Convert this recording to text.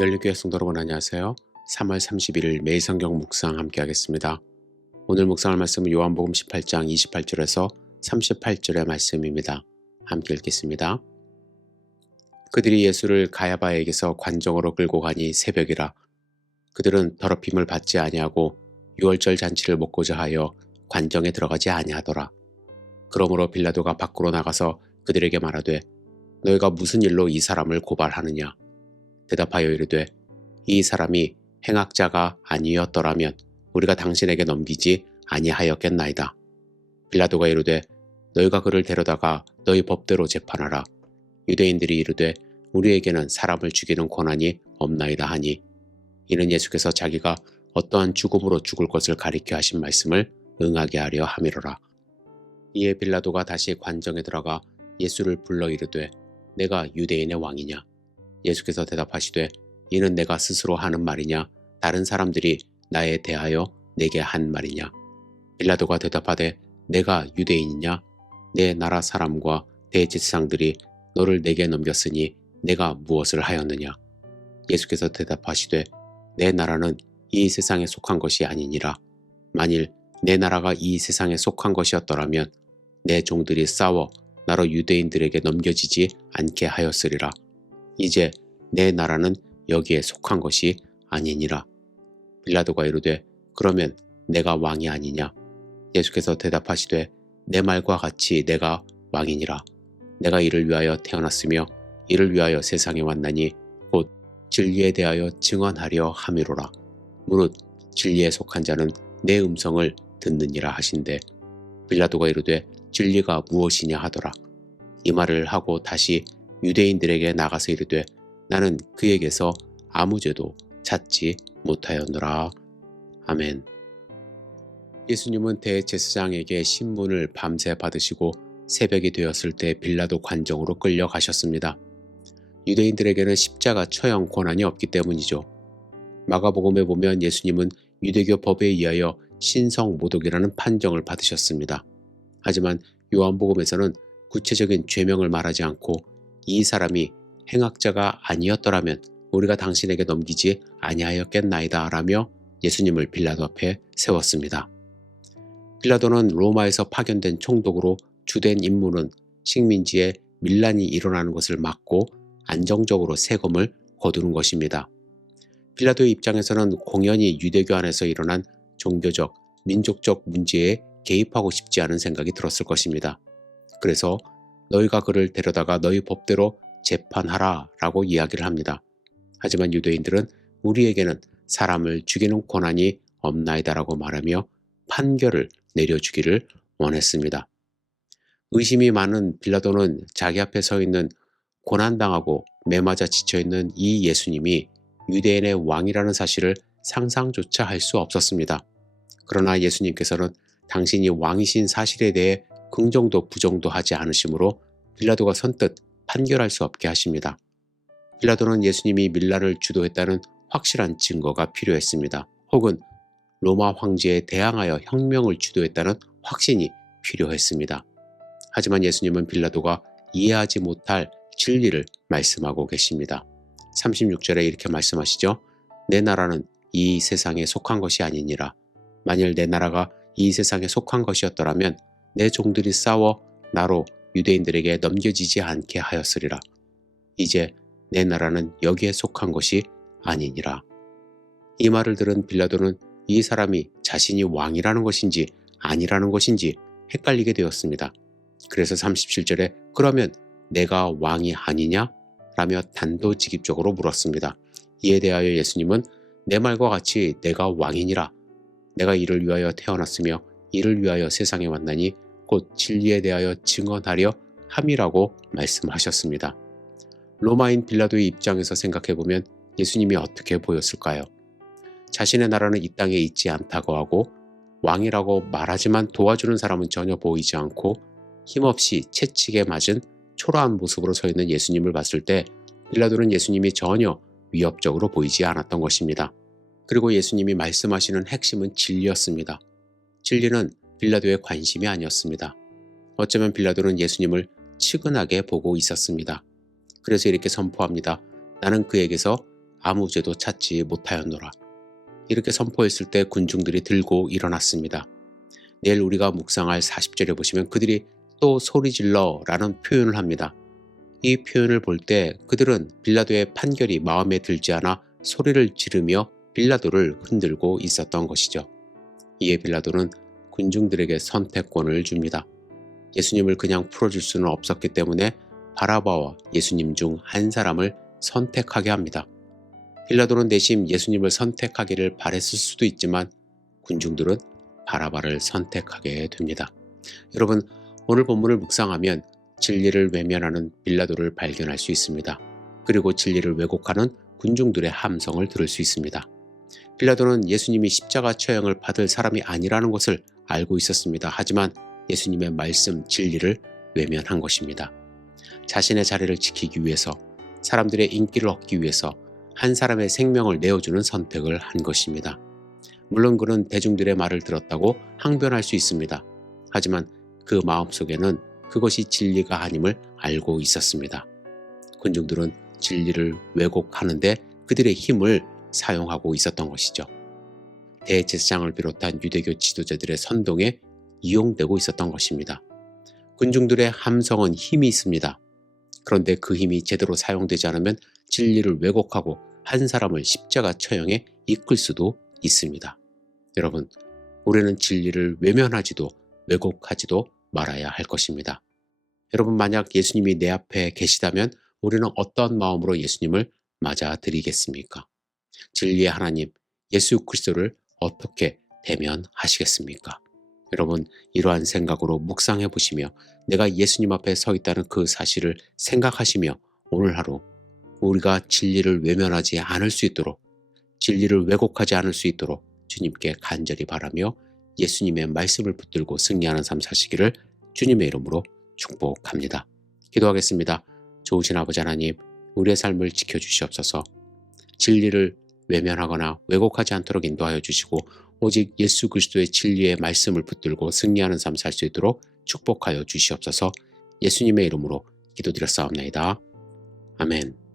열린교회 성도 여러분 안녕하세요. 3월 31일 매일 성경 묵상 함께 하겠습니다. 오늘 묵상할 말씀은 요한복음 18장 28절에서 38절의 말씀입니다. 함께 읽겠습니다. 그들이 예수를 가야바에게서 관정으로 끌고 가니 새벽이라. 그들은 더럽힘을 받지 아니하고 유월절 잔치를 먹고자 하여 관정에 들어가지 아니하더라. 그러므로 빌라도가 밖으로 나가서 그들에게 말하되 너희가 무슨 일로 이 사람을 고발하느냐. 대답하여 이르되 이 사람이 행악자가 아니었더라면 우리가 당신에게 넘기지 아니하였겠나이다. 빌라도가 이르되 너희가 그를 데려다가 너희 법대로 재판하라. 유대인들이 이르되 우리에게는 사람을 죽이는 권한이 없나이다 하니 이는 예수께서 자기가 어떠한 죽음으로 죽을 것을 가리켜 하신 말씀을 응하게 하려 함이로라. 이에 빌라도가 다시 관정에 들어가 예수를 불러 이르되 내가 유대인의 왕이냐. 예수께서 대답하시되 이는 내가 스스로 하는 말이냐 다른 사람들이 나에 대하여 내게 한 말이냐. 빌라도가 대답하되 내가 유대인이냐. 내 나라 사람과 대제사장들이 너를 내게 넘겼으니 내가 무엇을 하였느냐. 예수께서 대답하시되 내 나라는 이 세상에 속한 것이 아니니라. 만일 내 나라가 이 세상에 속한 것이었더라면 내 종들이 싸워 나로 유대인들에게 넘겨지지 않게 하였으리라. 이제 내 나라는 여기에 속한 것이 아니니라. 빌라도가 이르되 그러면 내가 왕이 아니냐. 예수께서 대답하시되 내 말과 같이 내가 왕이니라. 내가 이를 위하여 태어났으며 이를 위하여 세상에 왔나니 곧 진리에 대하여 증언하려 함이로라. 무릇 진리에 속한 자는 내 음성을 듣느니라 하신대. 빌라도가 이르되 진리가 무엇이냐 하더라. 이 말을 하고 다시 유대인들에게 나가서 이르되 나는 그에게서 아무 죄도 찾지 못하였노라. 아멘. 예수님은 대제사장에게 신문을 밤새 받으시고 새벽이 되었을 때 빌라도 관정으로 끌려가셨습니다. 유대인들에게는 십자가 처형 권한이 없기 때문이죠. 마가복음에 보면 예수님은 유대교 법에 의하여 신성모독이라는 판정을 받으셨습니다. 하지만 요한복음에서는 구체적인 죄명을 말하지 않고 이 사람이 행악자가 아니었더라면 우리가 당신에게 넘기지 아니하였겠나이다 라며 예수님을 빌라도 앞에 세웠습니다. 빌라도는 로마에서 파견된 총독으로 주된 임무는 식민지에 밀란이 일어나는 것을 막고 안정적으로 세금을 거두는 것입니다. 빌라도의 입장에서는 공연히 유대교 안에서 일어난 종교적, 민족적 문제에 개입하고 싶지 않은 생각이 들었을 것입니다. 그래서 너희가 그를 데려다가 너희 법대로 재판하라 라고 이야기를 합니다. 하지만 유대인들은 우리에게는 사람을 죽이는 권한이 없나이다 라고 말하며 판결을 내려주기를 원했습니다. 의심이 많은 빌라도는 자기 앞에 서 있는 고난당하고 매맞아 지쳐있는 이 예수님이 유대인의 왕이라는 사실을 상상조차 할 수 없었습니다. 그러나 예수님께서는 당신이 왕이신 사실에 대해 긍정도 부정도 하지 않으시므로 빌라도가 선뜻 판결할 수 없게 하십니다. 빌라도는 예수님이 밀란을 주도했다는 확실한 증거가 필요했습니다. 혹은 로마 황제에 대항하여 혁명을 주도했다는 확신이 필요했습니다. 하지만 예수님은 빌라도가 이해하지 못할 진리를 말씀하고 계십니다. 36절에 이렇게 말씀하시죠. 내 나라는 이 세상에 속한 것이 아니니라. 만일 내 나라가 이 세상에 속한 것이었더라면 내 종들이 싸워 나로 유대인들에게 넘겨지지 않게 하였으리라. 이제 내 나라는 여기에 속한 것이 아니니라. 이 말을 들은 빌라도는 이 사람이 자신이 왕이라는 것인지 아니라는 것인지 헷갈리게 되었습니다. 그래서 37절에 그러면 내가 왕이 아니냐? 라며 단도직입적으로 물었습니다. 이에 대하여 예수님은 내 말과 같이 내가 왕이니라. 내가 이를 위하여 태어났으며 이를 위하여 세상에 왔나니 곧 진리에 대하여 증언하려 함이라고 말씀하셨습니다. 로마인 빌라도의 입장에서 생각해보면 예수님이 어떻게 보였을까요? 자신의 나라는 이 땅에 있지 않다고 하고 왕이라고 말하지만 도와주는 사람은 전혀 보이지 않고 힘없이 채찍에 맞은 초라한 모습으로 서 있는 예수님을 봤을 때 빌라도는 예수님이 전혀 위협적으로 보이지 않았던 것입니다. 그리고 예수님이 말씀하시는 핵심은 진리였습니다. 진리는 빌라도의 관심이 아니었습니다. 어쩌면 빌라도는 예수님을 측은하게 보고 있었습니다. 그래서 이렇게 선포합니다. 나는 그에게서 아무 죄도 찾지 못하였노라. 이렇게 선포했을 때 군중들이 들고 일어났습니다. 내일 우리가 묵상할 40절에 보시면 그들이 또 소리질러 라는 표현을 합니다. 이 표현을 볼 때 그들은 빌라도의 판결이 마음에 들지 않아 소리를 지르며 빌라도를 흔들고 있었던 것이죠. 이에 빌라도는 군중들에게 선택권을 줍니다. 예수님을 그냥 풀어줄 수는 없었기 때문에 바라바와 예수님 중 한 사람을 선택하게 합니다. 빌라도는 내심 예수님을 선택하기를 바랬을 수도 있지만 군중들은 바라바를 선택하게 됩니다. 여러분, 오늘 본문을 묵상하면 진리를 외면하는 빌라도를 발견할 수 있습니다. 그리고 진리를 왜곡하는 군중들의 함성을 들을 수 있습니다. 빌라도는 예수님이 십자가 처형을 받을 사람이 아니라는 것을 알고 있었습니다. 하지만 예수님의 말씀 진리를 외면한 것입니다. 자신의 자리를 지키기 위해서, 사람들의 인기를 얻기 위해서 한 사람의 생명을 내어주는 선택을 한 것입니다. 물론 그는 대중들의 말을 들었다고 항변할 수 있습니다. 하지만 그 마음속에는 그것이 진리가 아님을 알고 있었습니다. 군중들은 진리를 왜곡하는데 그들의 힘을 사용하고 있었던 것이죠. 대제사장을 비롯한 유대교 지도자들의 선동에 이용되고 있었던 것입니다. 군중들의 함성은 힘이 있습니다. 그런데 그 힘이 제대로 사용되지 않으면 진리를 왜곡하고 한 사람을 십자가 처형에 이끌 수도 있습니다. 여러분, 우리는 진리를 외면하지도 왜곡하지도 말아야 할 것입니다. 여러분, 만약 예수님이 내 앞에 계시다면 우리는 어떤 마음으로 예수님을 맞아드리겠습니까? 진리의 하나님, 예수 그리스도를 어떻게 대면하시겠습니까? 여러분, 이러한 생각으로 묵상해 보시며 내가 예수님 앞에 서 있다는 그 사실을 생각하시며 오늘 하루 우리가 진리를 외면하지 않을 수 있도록, 진리를 왜곡하지 않을 수 있도록 주님께 간절히 바라며 예수님의 말씀을 붙들고 승리하는 삶 사시기를 주님의 이름으로 축복합니다. 기도하겠습니다. 좋으신 아버지 하나님, 우리의 삶을 지켜주시옵소서. 진리를 외면하거나 왜곡하지 않도록 인도하여 주시고 오직 예수 그리스도의 진리의 말씀을 붙들고 승리하는 삶 살 수 있도록 축복하여 주시옵소서. 예수님의 이름으로 기도드렸사옵나이다. 아멘.